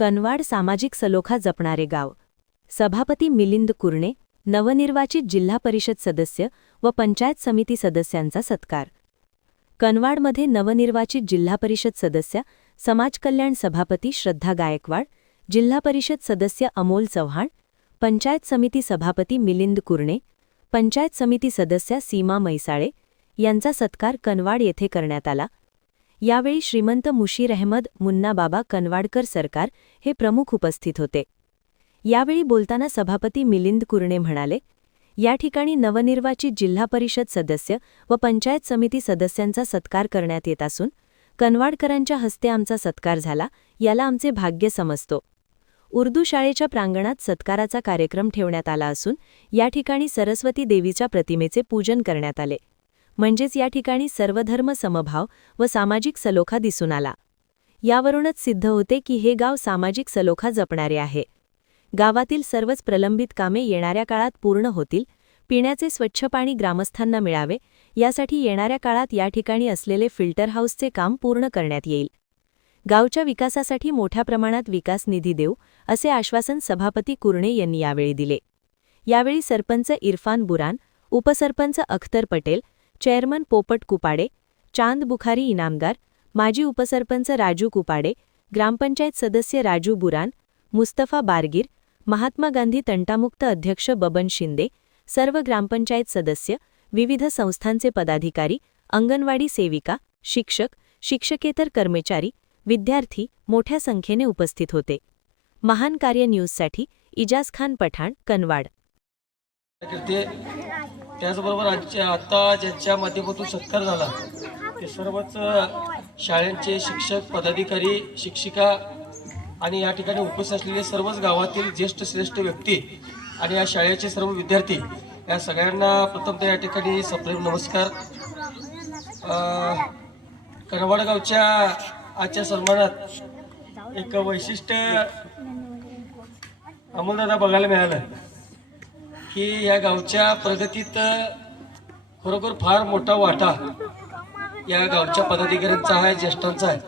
कनवाड सामाजिक सलोखा जपणारे गाव. सभापती मिलिंद कुरणे, नवनिर्वाचित जिल्हा परिषद सदस्य व पंचायत समिती सदस्यांचा सत्कार. कनवाडमध्ये नवनिर्वाचित जिल्हा परिषद सदस्य, समाज कल्याण सभापती श्रद्धा गायकवाड, जिल्हा परिषद सदस्य अमोल चव्हाण, पंचायत समिती सभापती मिलिंद कुरणे, पंचायत समिती सदस्या सीमा मैसाळे यांचा सत्कार कनवाड येथे करण्यात आला. यावेळी श्रीमंत मुशीर अहमद मुन्नाबाबा कनवाडकर सरकार हे प्रमुख उपस्थित होते. यावेळी बोलताना सभापती मिलिंद कुरणे म्हणाले, या ठिकाणी नवनिर्वाचित जिल्हा परिषद सदस्य व पंचायत समिती सदस्यांचा सत्कार करण्यात येत असून कनवाडकरांच्या हस्ते आमचा सत्कार झाला, याला आमचे भाग्य समजतो. उर्दू शाळेच्या प्रांगणात सत्काराचा कार्यक्रम ठेवण्यात आला असून या ठिकाणी सरस्वती देवीच्या प्रतिमेचे पूजन करण्यात आले. म्हणजेच या ठिकाणी सर्वधर्म समभाव व सामाजिक सलोखा दिसून आला. यावरूनच सिद्ध होते की हे गाव सामाजिक सलोखा जपणारे आहे. गावातील सर्वच प्रलंबित कामे येणाऱ्या काळात पूर्ण होतील. पिण्याचे स्वच्छ पाणी ग्रामस्थांना मिळावे यासाठी येणाऱ्या काळात या ठिकाणी असलेले फिल्टर हाऊसचे काम पूर्ण करण्यात येईल. गावच्या विकासासाठी मोठ्या प्रमाणात विकास निधी देऊ असे आश्वासन सभापती कुरणे यांनी यावेळी दिले. यावेळी सरपंच इरफान बुरान, उपसरपंच अख्तर पटेल, चेअरमन पोपट कुपाडे, चांद बुखारी इनामदार, माजी उपसरपंच राजू कुपाडे, ग्रामपंचायत सदस्य राजू बुरान, मुस्तफा बारगीर, महात्मा गांधी तंटामुक्त अध्यक्ष बबन शिंदे, सर्व ग्रामपंचायत सदस्य, विविध संस्थांचे पदाधिकारी, अंगणवाडी सेविका, शिक्षक, शिक्षकेतर कर्मचारी, विद्यार्थी मोठ्या संख्येने उपस्थित होते. महान कार्य न्यूजसाठी इजाज खान पठाण, कनवाड. त्याचबरोबर आता ज्यांच्या माध्यमातून सत्कार झाला ते सर्वच शाळांचे शिक्षक, पदाधिकारी, शिक्षिका आणि या ठिकाणी उपस्थित असलेले सर्वच गावातील ज्येष्ठ श्रेष्ठ व्यक्ती आणि या शाळेचे सर्व विद्यार्थी या सगळ्यांना प्रथमतः या ठिकाणी सप्रेम नमस्कार. कनवाड गावच्या आजच्या सन्मानात एक वैशिष्ट्य अमोलदादा बघायला मिळालं की या गावच्या प्रगतीत खरोखर फार मोठा वाटा या गावच्या पदाधिकाऱ्यांचा आहे, ज्येष्ठांचा आहे.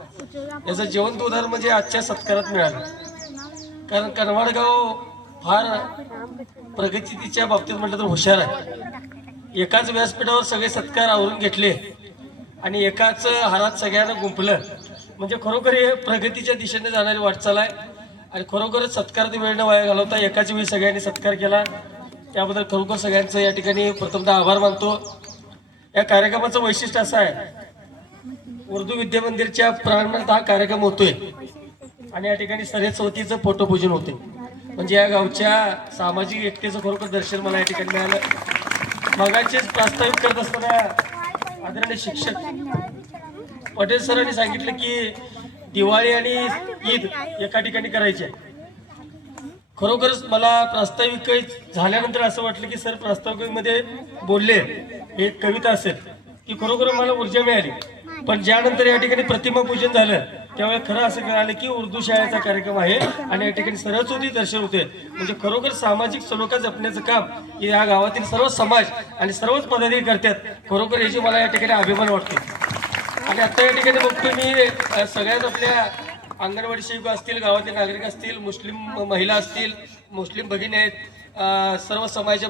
याचं जिवंत उदाहरण म्हणजे आजच्या सत्कारात मिळालं. कारण कनवाड गाव फार प्रगतीच्या बाबतीत म्हटलं तर हुशार आहे. एकाच व्यासपीठावर सगळे सत्कार आवरून घेतले आणि एकाच हारात सगळ्यांना गुंफलं म्हणजे खरोखर हे प्रगतीच्या दिशेने जाणारी वाटचाल आहे. आणि खरोखरच सत्कारात वेळ न वाया घालवता एकाच वेळी सगळ्यांनी सत्कार केला, त्याबद्दल खरोखर सगळ्यांचं या ठिकाणी प्रथमतः आभार मानतो. या कार्यक्रमाचं वैशिष्ट्य असं आहे, उर्दू विद्यामंदिरच्या प्रांगणात हा कार्यक्रम होतोय आणि या ठिकाणी सरस्वतीचं फोटोपूजन होते. म्हणजे या गावच्या सामाजिक एकतेचं खरोखर दर्शन मला या ठिकाणी मिळालं. मगाचेच प्रास्ताविक करत असताना आदरणीय शिक्षक पटेल सरांनी सांगितलं की दिवाळी आणि ईद एका ठिकाणी करायची आहे. खरोखरच मला प्रास्ताविक झाल्यानंतर असं वाटलं की सर प्रास्ताविकेमध्ये बोलले एक कविता असेल की खरोखर मला ऊर्जा मिळाली. पण ज्यानंतर या ठिकाणी प्रतिमा पूजन झालं त्यावेळी खरं असं कळालं की उर्दू शाळेचा कार्यक्रम आहे आणि या ठिकाणी सरस्वती दर्शन होते. म्हणजे खरोखर सामाजिक सलोखा जपण्याचं काम या गावातील सर्व समाज आणि सर्वच पदाधिकारी करतात. खरोखर याची मला या ठिकाणी अभिमान वाटतो. आणि आता या ठिकाणी बघतो मी सगळ्यात आपल्या अंगणवाडी सेविका असतील, गावातील नागरिक असतील, मुस्लिम महिला असतील, मुस्लिम भगिनी आहेत, सर्व समाजाच्या